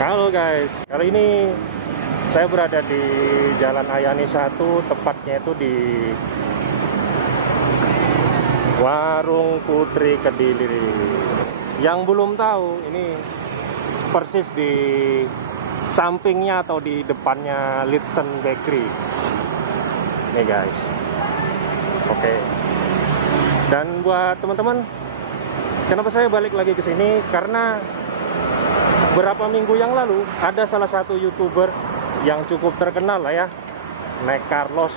Halo guys, kali ini saya berada di Jalan Ayani 1, tepatnya itu di Warung Putri Kediri. Yang belum tahu, ini persis di sampingnya atau di depannya Litsen Bakery. Nih guys. Oke. Dan buat teman-teman, kenapa saya balik lagi ke sini? Karena beberapa minggu yang lalu ada salah satu YouTuber yang cukup terkenal lah ya, Nek Carlos,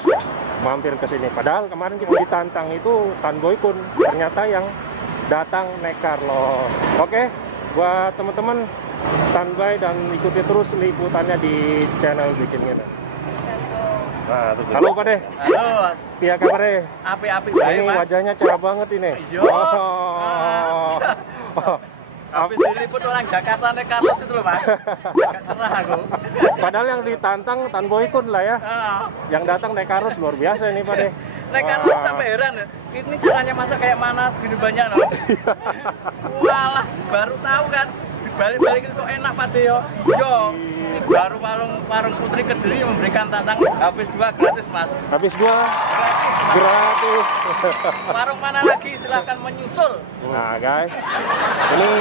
mampir ke sini. Padahal kemarin kita ditantang itu Tan Boy Kun, ternyata yang datang Nek Carlos. Oke, buat teman-teman standby dan ikuti terus liputannya di channel Bikin Ngiler. Halo Pak De. Halo. Pia kabar De? Api-api ini Mas. wajahnya cerah banget ini. Yo. Oh. Habis diliput orang Jakarta Nek Carlos itu loh Mas. Gak cerah aku. Padahal yang ditantang Tan Boy Kun lah ya. Yang datang Nek Carlos luar biasa ini Pak De. Nek Carlos sampai heran. Ini caranya masak kayak mana segini banyak loh. Walah, baru tahu kan. Balik-balik itu kok enak Pak De yo. Yo. Ini baru warung Putri Kediri memberikan tantang habis 2 gratis Mas. Habis 2 gratis. Warung mana lagi silahkan menyusul. Nah guys, ini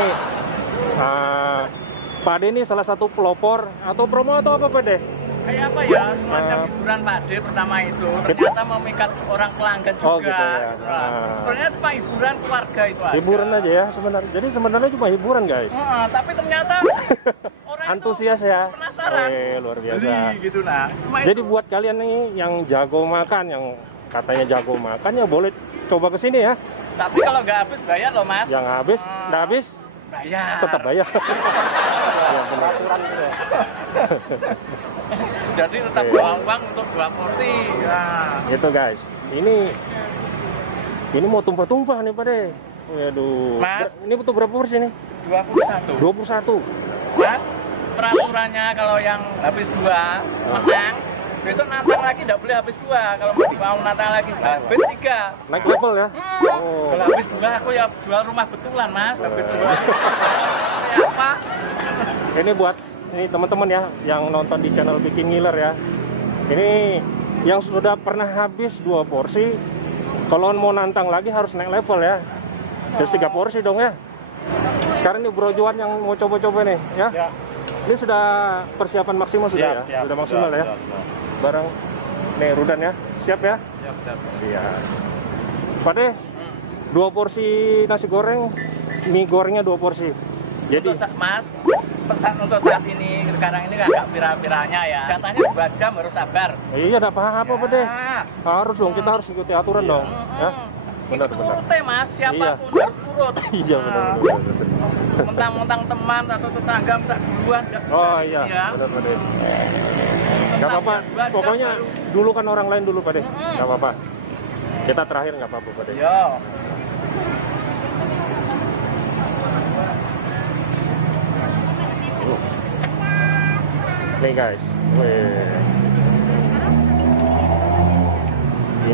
Pak De ini salah satu pelopor atau promo atau apa Pak De? Kayak apa ya, semacam hiburan Pak De pertama itu ternyata memikat orang pelanggan juga. Oh gitu ya. Sebenarnya cuma hiburan keluarga itu aja. Hiburan aja ya sebenarnya. Jadi sebenarnya cuma hiburan guys. Tapi ternyata orang antusias ya. Penasaran. Luar biasa. Beli, gitu nah. Jadi buat kalian nih yang jago makan, yang katanya jago makan ya boleh coba ke sini ya. Tapi kalau nggak habis bayar loh Mas. Yang habis, nggak habis bayar. tetap bayar. Ya, benar. Jadi tetap bawa uang untuk 2 porsi. Nah. Gitu guys. Ini mau tumpah-tumpah nih Pak De. Waduh. Mas, ini butuh berapa porsi nih? 21. 21. Mas, peraturannya kalau yang habis 2 menang. Besok nantang lagi nggak boleh habis 2. Kalau mau nantang lagi habis 3. Naik level ya? Kalau habis 2 aku ya jual rumah betulan Mas. Habis 2. Ya apa? Ini buat ini teman-teman ya yang nonton di channel Bikin Ngiler ya. Ini yang sudah pernah habis 2 porsi, kalau mau nantang lagi harus naik level ya. Terus 3 porsi dong ya. Sekarang ini Bro Juan yang mau coba-coba nih ya. Ini sudah persiapan maksimal sudah ya? Sudah maksimal ya? Barang nih Rudan ya. Siap ya? Siap. Iya. Pak De, 2 porsi nasi goreng, mie gorengnya 2 porsi. Jadi Mas, pesan untuk saat ini, sekarang ini agak viral-viralnya ya. Katanya 2 jam harus sabar. iya, enggak apa-apa Pak De. Harus dong, kita harus ikuti aturan dong. Ya? Benar. Turut Mas, siapapun harus turut. Iya benar. Mentang-mentang teman atau tetangga minta duluan. Oh iya, benar Pak De. Enggak apa-apa, pokoknya dulu kan orang lain dulu Pak De. Enggak apa-apa. Kita terakhir enggak apa-apa Pak De. Yo. Nih guys. Wih.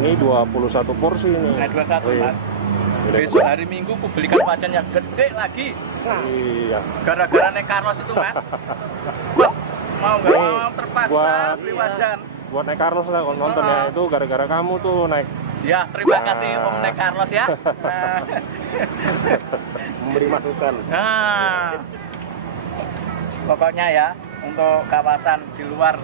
Ini 21 porsi ini. 21 Wih. Mas. Besok hari Minggu aku belikan wajan yang gede lagi. Iya. Gara-gara Nek Carlos itu Mas. Wah, mau nggak mau terpaksa beli wajan. Buat Nek Carlos lah kalau nonton ya, itu gara-gara kamu tuh Nek. Ya, terima kasih Om Nek Carlos ya. Memberi masukan. Nah, pokoknya ya untuk kawasan di luar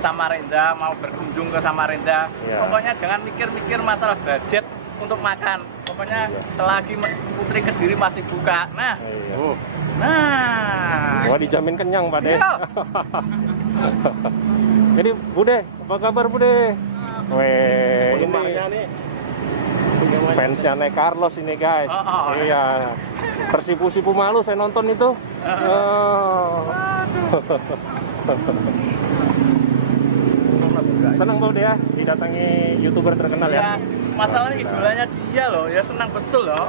Samarinda, mau berkunjung ke Samarinda, pokoknya jangan mikir-mikir masalah budget untuk makan. Pokoknya selagi Putri Kediri masih buka. Nah, wah dijamin kenyang Pak De. Jadi Bude, apa kabar Bude? Weh, ini fansnya Nek Carlos ini guys. Iya. Tersipu-sipu malu saya nonton itu. Senang Pak De ya didatangi YouTuber terkenal ya. Masalahnya idolanya dia loh, ya senang betul loh.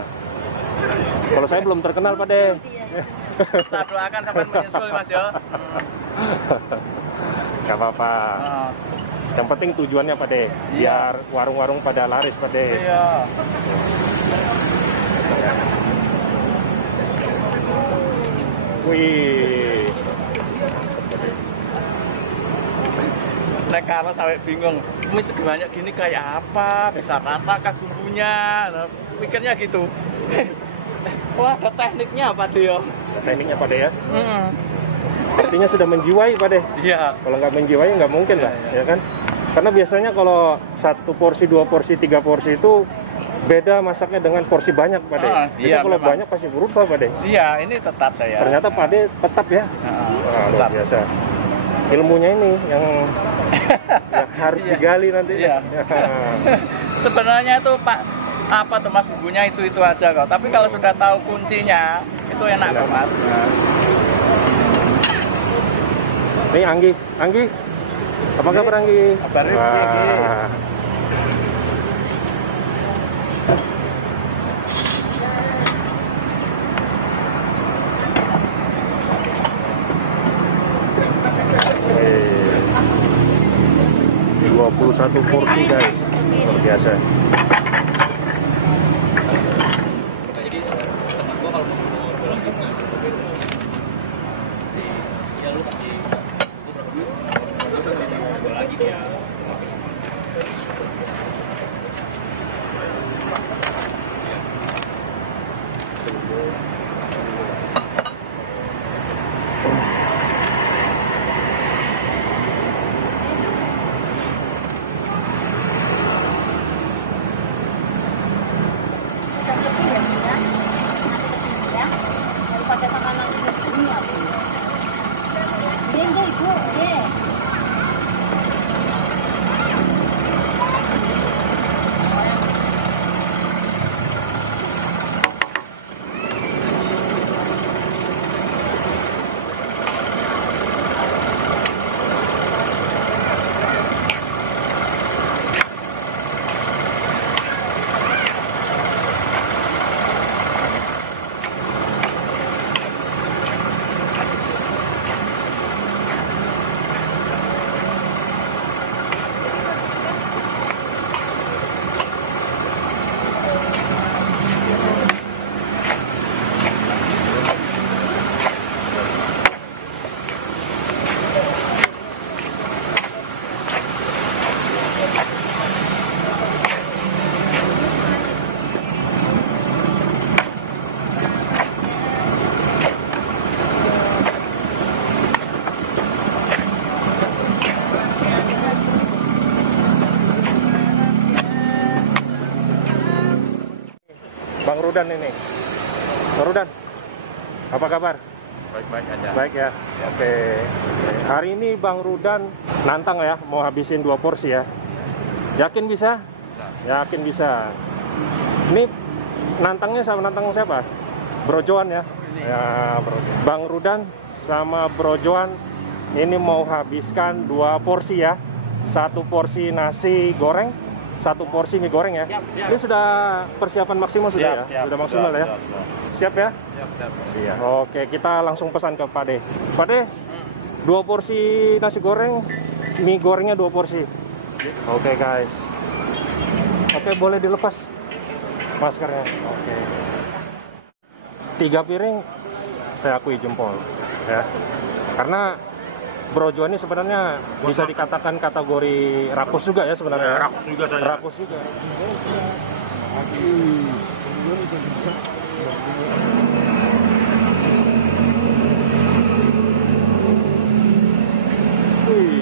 Kalau saya belum terkenal Pak De. Saya doakan sampai menyusul Mas ya. Gak apa-apa. Yang penting tujuannya Pak De, biar warung-warung pada laris Pak De. Iya. Wih. Nek kalau sampai bingung, mie sebanyak gini kayak apa? Bisa rata kah bumbunya? Nah, mikirnya gitu. Wah, ada tekniknya Pak De. Tekniknya Pak De ya. Artinya sudah menjiwai Pak De. Iya. Kalau nggak menjiwai nggak mungkin lah, ya kan? Karena biasanya kalau 1 porsi, 2 porsi, 3 porsi itu beda masaknya dengan porsi banyak Pak De. Biasanya kalau memang. banyak pasti berubah Pak De. Iya, ini tetap saya. Ternyata Pak De tetap ya. Wah, luar biasa. Ilmunya ini yang harus digali nanti. Iya. Sebenarnya itu Pak, apa tuh Mas bumbunya itu aja kok. Tapi kalau sudah tahu kuncinya, itu enak kok Mas. Nih Anggi, apa kabar Anggi? Kabarnya begini. Wih, 21 porsi guys, luar biasa. Jadi teman gua kalau mau bola gitu, ya lu kasih lagi dia. Bang Rudan ini. Bang Rudan, apa kabar? Baik-baik aja. Baik ya. Oke. Hari ini Bang Rudan nantang ya, mau habisin 2 porsi ya. Yakin bisa? Bisa. Yakin bisa. Ini nantangnya sama nantang siapa? Brojoan ya? Ini. Ya, Bang Rudan sama Brojoan ini mau habiskan 2 porsi ya. 1 porsi nasi goreng, 1 porsi mie goreng ya. Siap, siap. Ini sudah persiapan maksimal sudah ya? Siap. Sudah maksimal ya? Siap ya? Siap. Iya. Oke, kita langsung pesan ke Pak De. Pak De, 2 porsi nasi goreng, mie gorengnya 2 porsi. Oke guys. Oke, boleh dilepas maskernya. Oke. 3 piring saya akui jempol ya. Karena Brojo ini sebenarnya bisa dikatakan kategori rakus juga ya sebenarnya. Rakus juga saya. Rakus juga. Wih.